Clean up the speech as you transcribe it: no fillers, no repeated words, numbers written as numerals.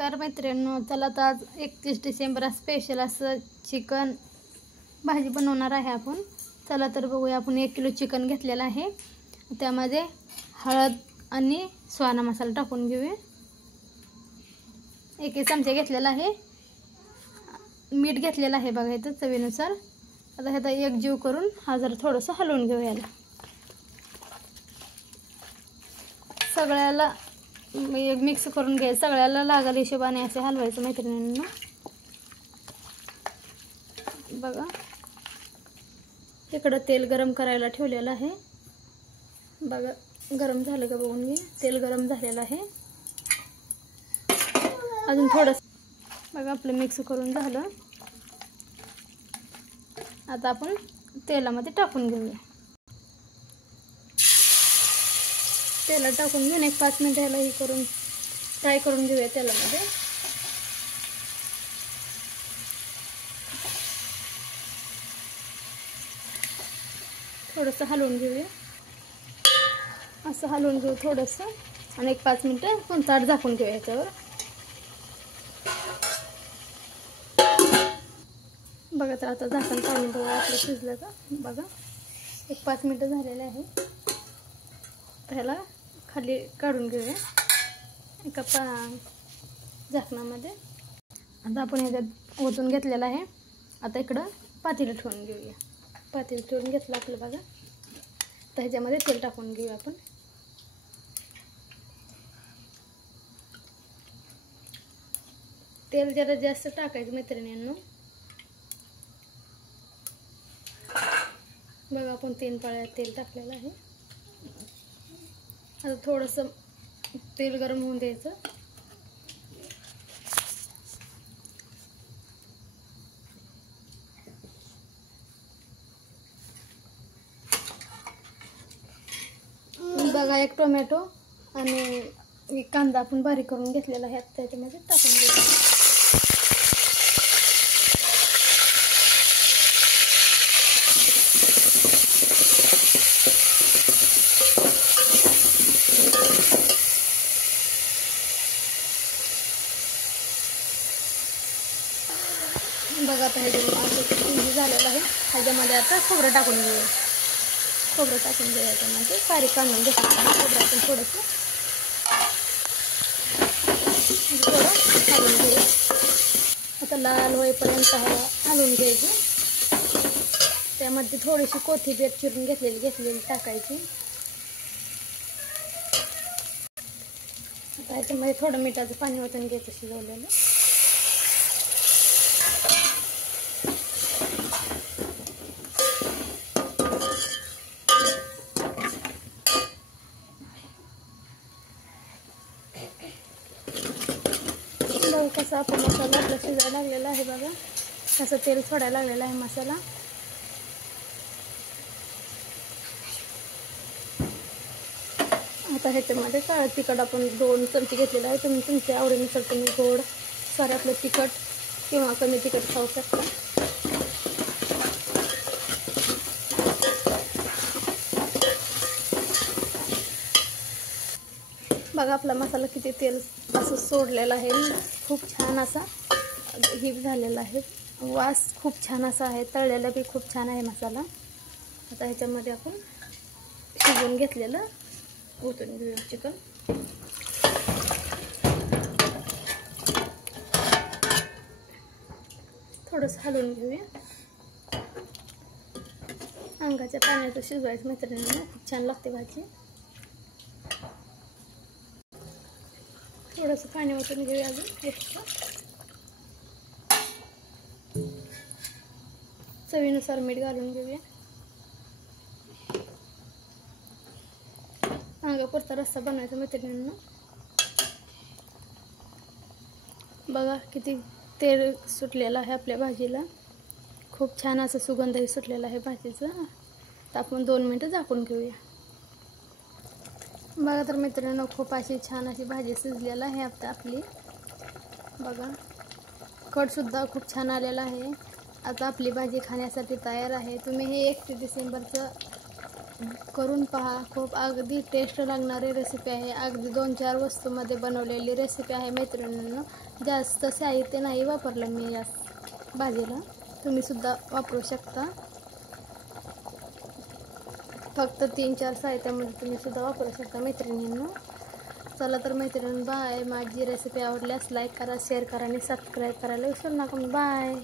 नमस्कार मैत्रिणींनो, चला तर आज 31 डिसेंबर स्पेशल असं चिकन भाजी बनवणार आहे आपण। चला तर बघूया। आपण 1 किलो चिकन घेतलेलं आहे, त्यामध्ये हळद आणि स्वाना मसाला टाकून घेऊया। 1 चमचा घेतलेला आहे, मीठ घेतलेलं आहे बघा इथं चवीनुसार। आता ह्याचा एकजीव करून हा जरा थोडंसं हलवून घेऊया। सगळ्याला मिक्स करून घ्यायचं, सगळ्याला लागेल हिशोबाने असे हलवायचं मैत्रिणींना। बघा इकडं तेल गरम करायला ठेवलेलं आहे, बघा गरम झालं का बघून घे। तेल गरम झालेलं आहे, अजून थोडंसं बघा आपलं मिक्स करून झालं। आता आपण तेलामध्ये टाकून घेऊया। तेलात टाकून घेऊन 1-5 मिनिटं ह्याला हे करून फ्राय करून घेऊया तेलामध्ये। थोडंसं हलवून घेऊया, असं हलवून घेऊ थोडंसं आणि 1-5 मिनिटं पण ताट झाकून घेऊया ह्याच्यावर। बघा तर आता झाकण काढून बघा आपलं शिजलं का। बघा 1-5 मिनिटं झालेले आहे, ह्याला खाली काढून घेऊया एका झाकणामध्ये। आता आपण ह्याच्यात ओतून घेतलेलं आहे। आता इकडं पातेलं ठेवून घेऊया। पातेलं ठेवून घेतलं आपलं बघा। तर ह्याच्यामध्ये तेल टाकून घेऊया आपण। तेल जरा जास्त टाकायचं मैत्रिणींनो। बघा आपण 3 पळ्या तेल टाकलेलं आहे। आता थोडंसं तेल गरम होऊन द्यायचं। बघा 1 टोमॅटो आणि 1 कांदा आपण बारीक करून घेतलेला आहे, त्याच्यामध्ये टाकून द्यायचं। बघा आता हे झालेलं आहे, ह्याच्यामध्ये आता खोबरं टाकून घेऊया। खोबरं टाकून घेऊया ह्याच्यामध्ये, बारीक काढून घेतलं खोबरं आपण थोडंसं हलवून घेऊया। आता लाल होईपर्यंत हलवून घ्यायचं। त्यामध्ये थोडीशी कोथिंबीर चिरून घेतलेली टाकायची। आता ह्याच्यामध्ये थोडं मिठाचं पाणी ओतून घ्यायचं शिजवलेलं। बघा कसं आपण मसाला आपला शिजायला लागलेला आहे, बघा कसं तेल सोडायला लागलेला आहे मसाला। आता ह्याच्यामध्ये काळं तिखट आपण 2 चमचे घेतलेलं आहे। तुम्ही तुमच्या आवडीनुसार तुम्ही गोड सारे आपलं तिखट किंवा कमी तिखट खाऊ शकता। बघा आपला मसाला किती तेल असं सोडलेला आहे, खूप छान असा हिप झालेला आहे। वास खूप छान असा आहे, तळलेला बी खूप छान आहे मसाला। आता ह्याच्यामध्ये आपण शिजवून घेतलेलं ओतून घेऊया चिकन। थोडंसं हलवून घेऊया। अंगाच्या पाण्याचं शिजवायचं मैत्रिणींना, खूप छान लागते भाजी। थोडंसं पाणी ओतून घेऊया अजून एक्स्ट्रा, चवीनुसार मीठ घालून घेऊया। अंगापुरता रस्सा बनवायचा मैत्रिणींना। बघा किती तेल सुटलेलं आहे आपल्या भाजीला, खूप छान असं सुगंधही सुटलेला आहे भाजीचं। तर आपण 2 मिनिटं झाकून घेऊया। बघा तर मित्रांनो, खूप अशी छान अशी भाजी शिजलेली आहे आता आपली। बघा कटसुद्धा खूप छान आलेला आहे। आता आपली भाजी खाण्यासाठी तयार आहे। तुम्ही हे 31 डिसेंबरचं करून पहा. खूप अगदी टेस्ट लागणारी रेसिपी आहे. अगदी 2-4 वस्तूमध्ये बनवलेली रेसिपी आहे मैत्रिणींनो. जास्त साहित्य नाही वापरलं मी या भाजीला, तुम्हीसुद्धा वापरू शकता. फक्त 3-4 साहित्यामध्ये तुम्हीसुद्धा वापरू शकता मैत्रिणींनो. चला तर मैत्रिणींनो, बाय. माझी रेसिपी आवडल्यास लाईक करा, शेअर करा आणि सबस्क्राईब करायला विसरू नका. बाय.